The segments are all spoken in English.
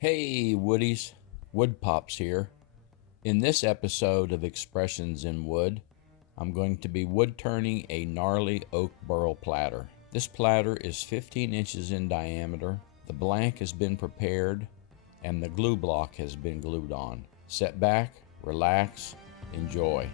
Hey Woodies, Wood Pops here. In this episode of Expressions in Wood, I'm going to be wood turning a gnarly oak burl platter. This platter is 15 inches in diameter, the blank has been prepared, and the glue block has been glued on. Sit back, relax, enjoy.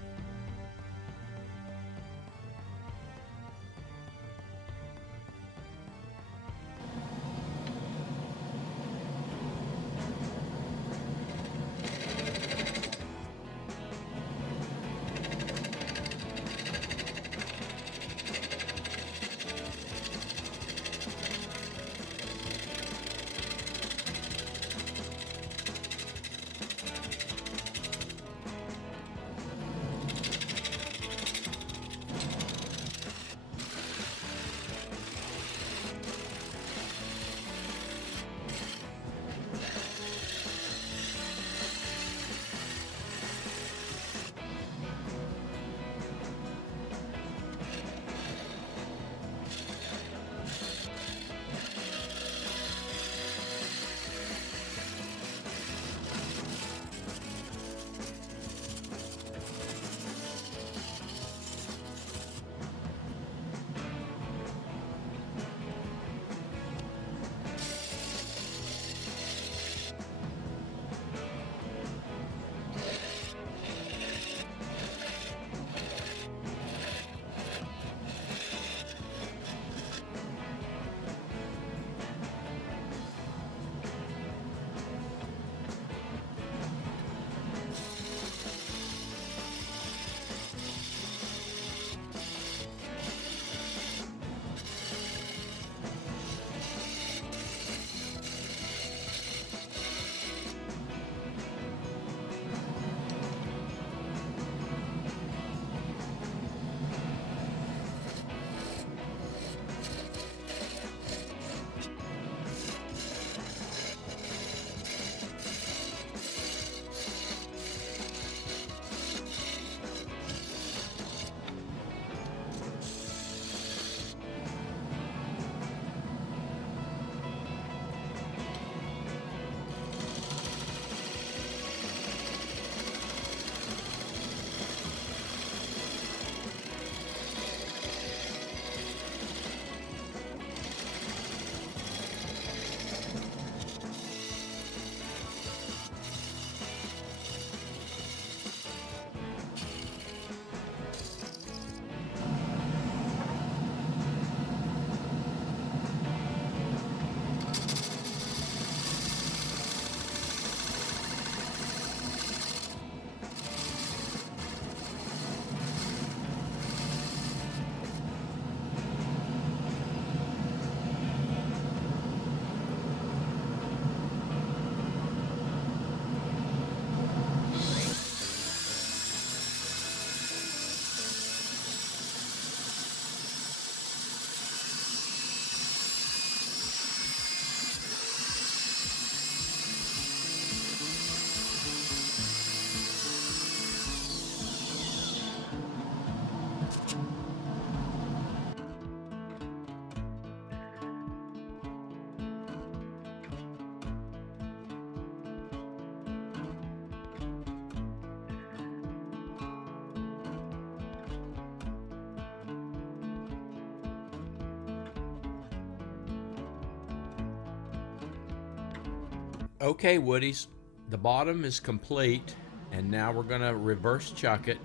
Okay, Woodies, the bottom is complete, and now we're going to reverse chuck it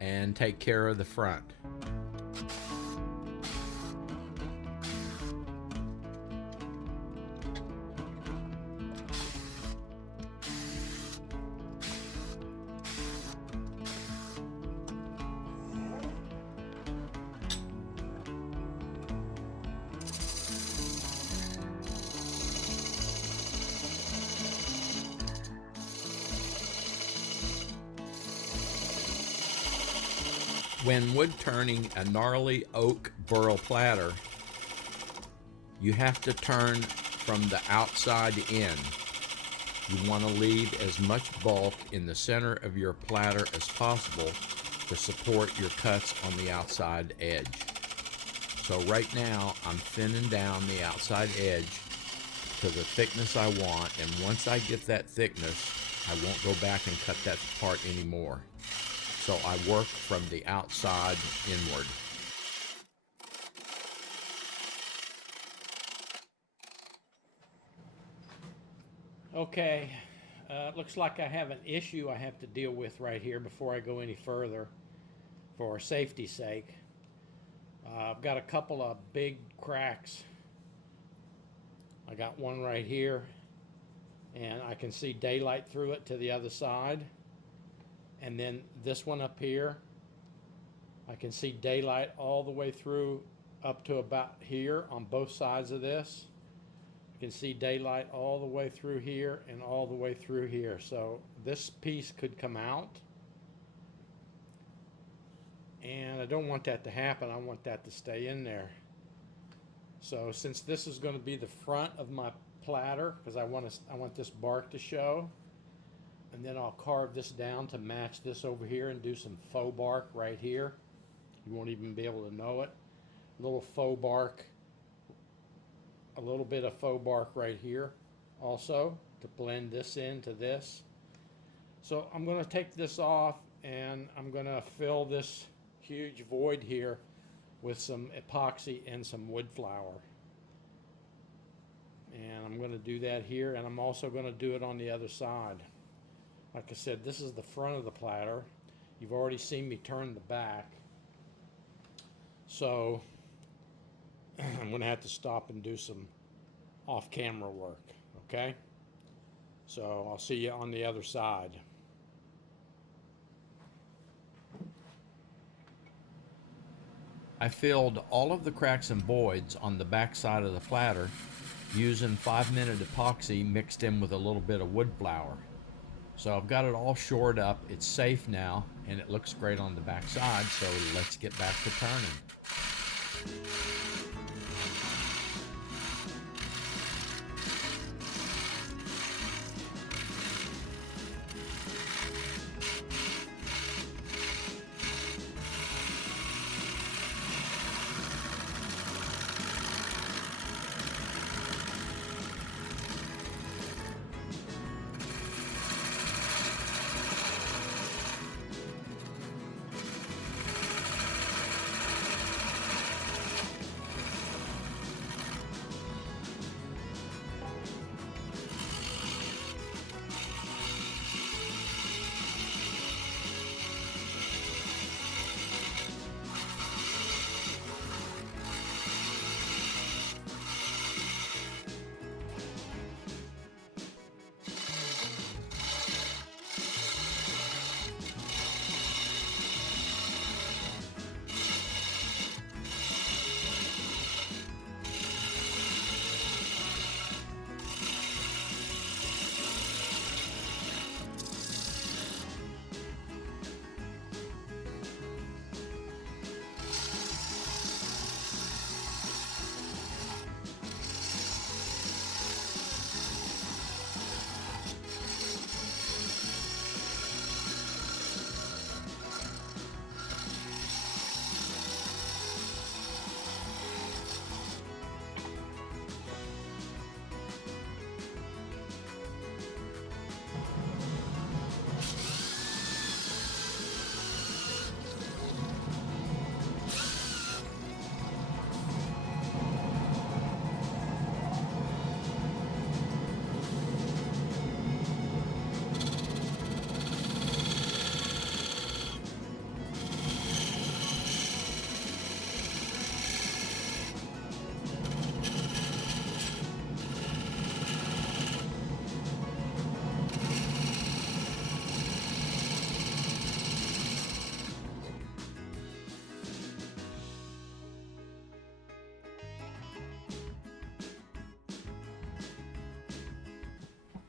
and take care of the front. When wood turning a gnarly oak burl platter, you have to turn from the outside in. You want to leave as much bulk in the center of your platter as possible to support your cuts on the outside edge. So right now I'm thinning down the outside edge to the thickness I want, and once I get that thickness, I won't go back and cut that apart anymore. So I work from the outside inward. Okay, looks like I have an issue I have to deal with right here before I go any further for safety's sake. I've got a couple of big cracks. I got one right here, and I can see daylight through it to the other side. And then this one up here, I can see daylight all the way through up to about here on both sides of this. You can see daylight all the way through here and all the way through here. So this piece could come out, and I don't want that to happen. I want that to stay in there. So since this is going to be the front of my platter, because I want this bark to show, and then I'll carve this down to match this over here and do some faux bark right here. You won't even be able to know it. A little faux bark, a little bit of faux bark right here also to blend this into this. So I'm going to take this off, and I'm going to fill this huge void here with some epoxy and some wood flour. And I'm going to do that here, and I'm also going to do it on the other side. Like I said, this is the front of the platter. You've already seen me turn the back. So I'm going to have to stop and do some off-camera work, okay? So I'll see you on the other side. I filled all of the cracks and voids on the back side of the platter using 5-minute epoxy mixed in with a little bit of wood flour. So I've got it all shored up. It's safe now, and it looks great on the back side. So let's get back to turning.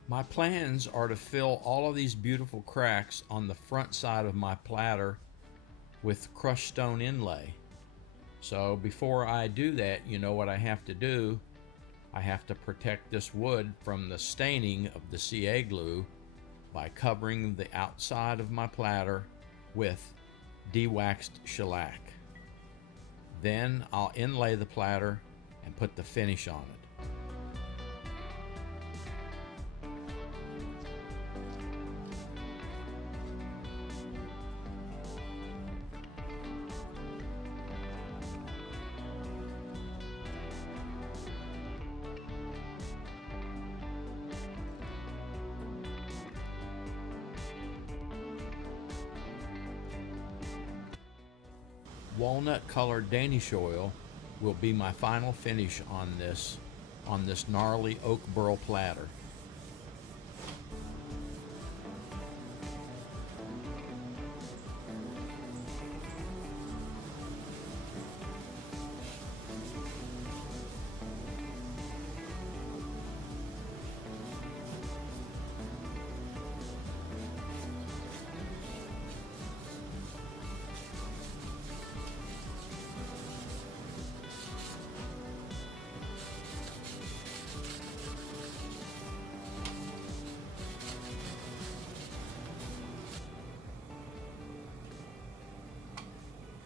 My plans are to fill all of these beautiful cracks on the front side of my platter with crushed stone inlay. So before I do that, you know what I have to do? I have to protect this wood from the staining of the CA glue by covering the outside of my platter with de-waxed shellac. Then I'll inlay the platter and put the finish on it. walnut colored Danish oil will be my final finish on this gnarly oak burl platter.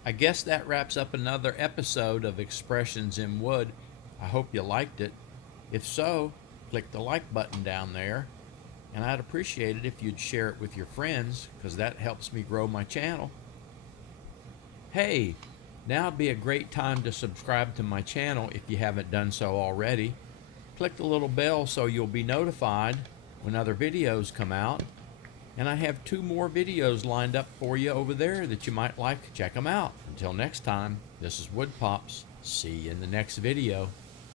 I guess that wraps up another episode of Expressions in Wood. I hope you liked it. If so, click the like button down there, and I'd appreciate it if you'd share it with your friends, because that helps me grow my channel. Hey, now would be a great time to subscribe to my channel if you haven't done so already. Click the little bell so you'll be notified when other videos come out. And I have 2 more videos lined up for you over there that you might like. Check them out. Until next time, this is Wood Pops. See you in the next video.